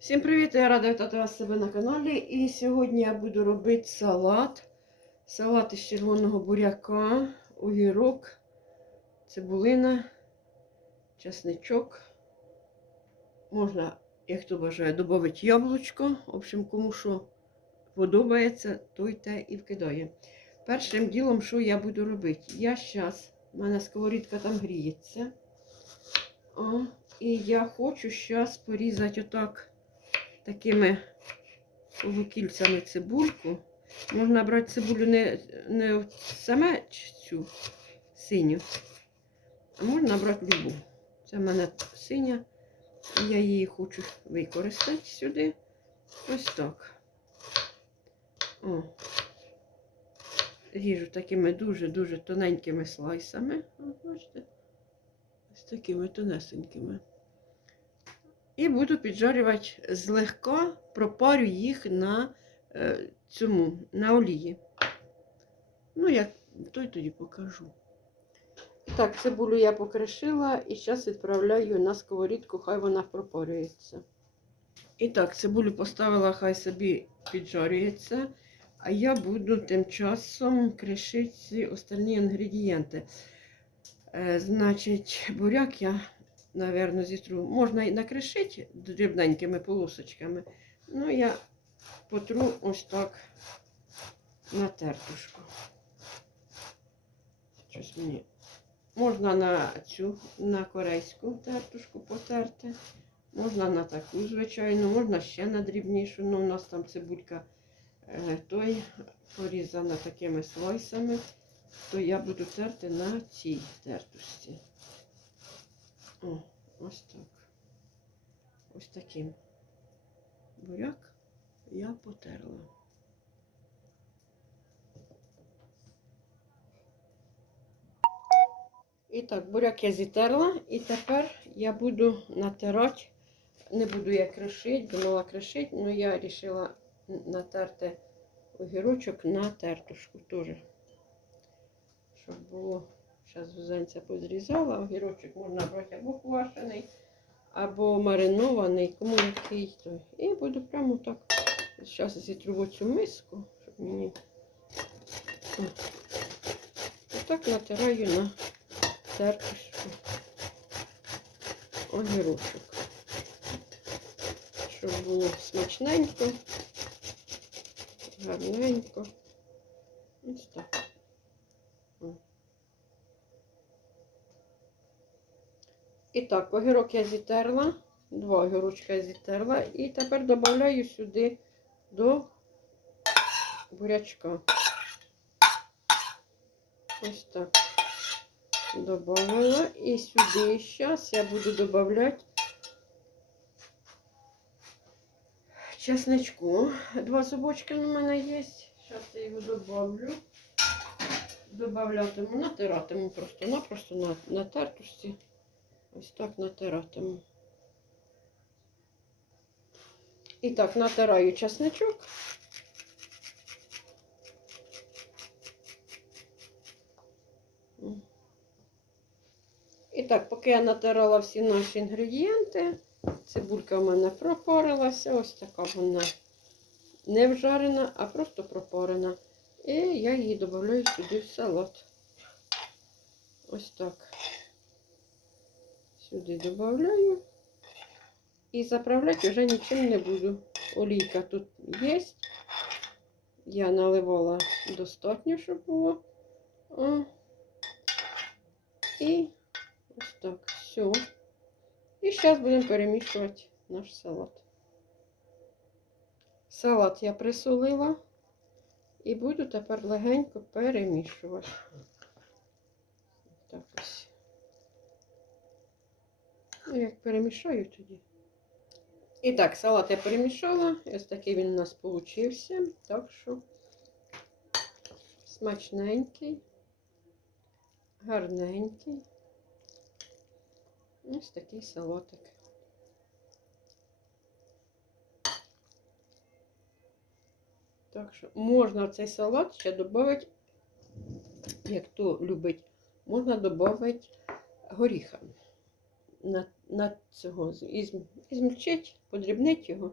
Всім привіт! Я рада вітати вас себе на каналі. І сьогодні я буду робити салат. Салат із червоного буряка, огірок, цибулина, чесничок. Можна, як хто бажає, додати яблучко. В общем, кому що подобається, той те і вкидає. Першим ділом, що я буду робити? Я зараз, у мене сковорідка там гріється. О, і я хочу зараз порізати отак такими полукільцями цибульку. Можна брати цибулю не, не саме цю синю, а можна брати любу. Це в мене синя. Я її хочу використати сюди. Ось так. О. Ріжу такими дуже-дуже тоненькими слайсами. От, бачите? Ось такими тонесенькими. І буду піджарювати злегка, пропарю їх на е, цьому, на олії. Ну, я то й тоді покажу. Так, цибулю я покришила і зараз відправляю на сковорідку, хай вона пропарюється. І так, цибулю поставила, хай собі піджарюється. А я буду тим часом кришити ці остальні інгредієнти. Е, значить, буряк я Наверно, зітру. Можна і накришити дрібненькими полосочками. Ну, я потру ось так на тертушку. Щось мені. Можна на цю, на корейську тертушку потерти. Можна на таку, звичайно, можна ще на дрібнішу. Ну, у нас там цибулька е, той порізана такими слойсами, то я буду терти на цій тертушці. О, ось так. Ось таким. Буряк я потерла. І так, буряк я зітерла, і тепер я буду натирати. Не буду я кришити, думала кришити, але я вирішила натерти огірочок на тертушку теж. Щоб було. Зараз зузенця позрізала, огірочок можна брати або квашений, або маринований, кому який то. І буду прямо так. Зараз зітру цю миску, щоб мені отак натираю на терпочку огірочок. Щоб було смачненько, гарненько. Ось так. І так, огірок я зітерла, два огірочка я зітерла. І тепер додаю сюди до бурячка. Ось так. Добавила. І сюди зараз я буду додавати чесничку. Два зубочки у мене є. Зараз я його добавлю. Добавлятиму, натиратиму просто-напросто на, на тертушці. Ось так натиратиму. І так, натираю часничок. І так, поки я натирала всі наші інгредієнти, цибулька в мене пропарилася. Ось така вона не вжарена, а просто пропарена. І я її додаю сюди в салат. Ось так. Сюди додаю. І заправляти вже нічим не буду. Олійка тут є. Я наливала достатньо, щоб було. О. І ось так. Все. І зараз будемо перемішувати наш салат. Салат я присолила і буду тепер легенько перемішувати. Так ось. Ну, як перемішаю тоді. І так, салат я перемішала. Ось такий він у нас получився. Так що смачненький, гарненький. Ось такий салатик. Так що можна в цей салат ще додати, як хто любить, можна додати горіха на цього з- ізмельчить, подрібнить його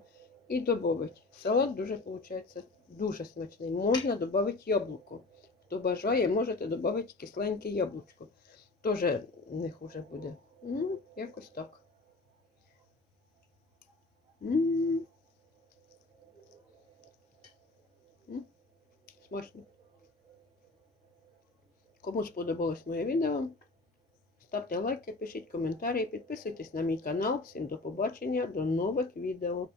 і додати. Салат дуже виходить дуже смачний. Можна додати яблуко. Хто бажає, можете додати кисленьке яблучко. Теж не хуже буде. Ну, якось так. Смачно. Кому сподобалось моє відео, ставте лайки, пишіть коментарі, підписуйтесь на мій канал. Всім до побачення, до нових відео.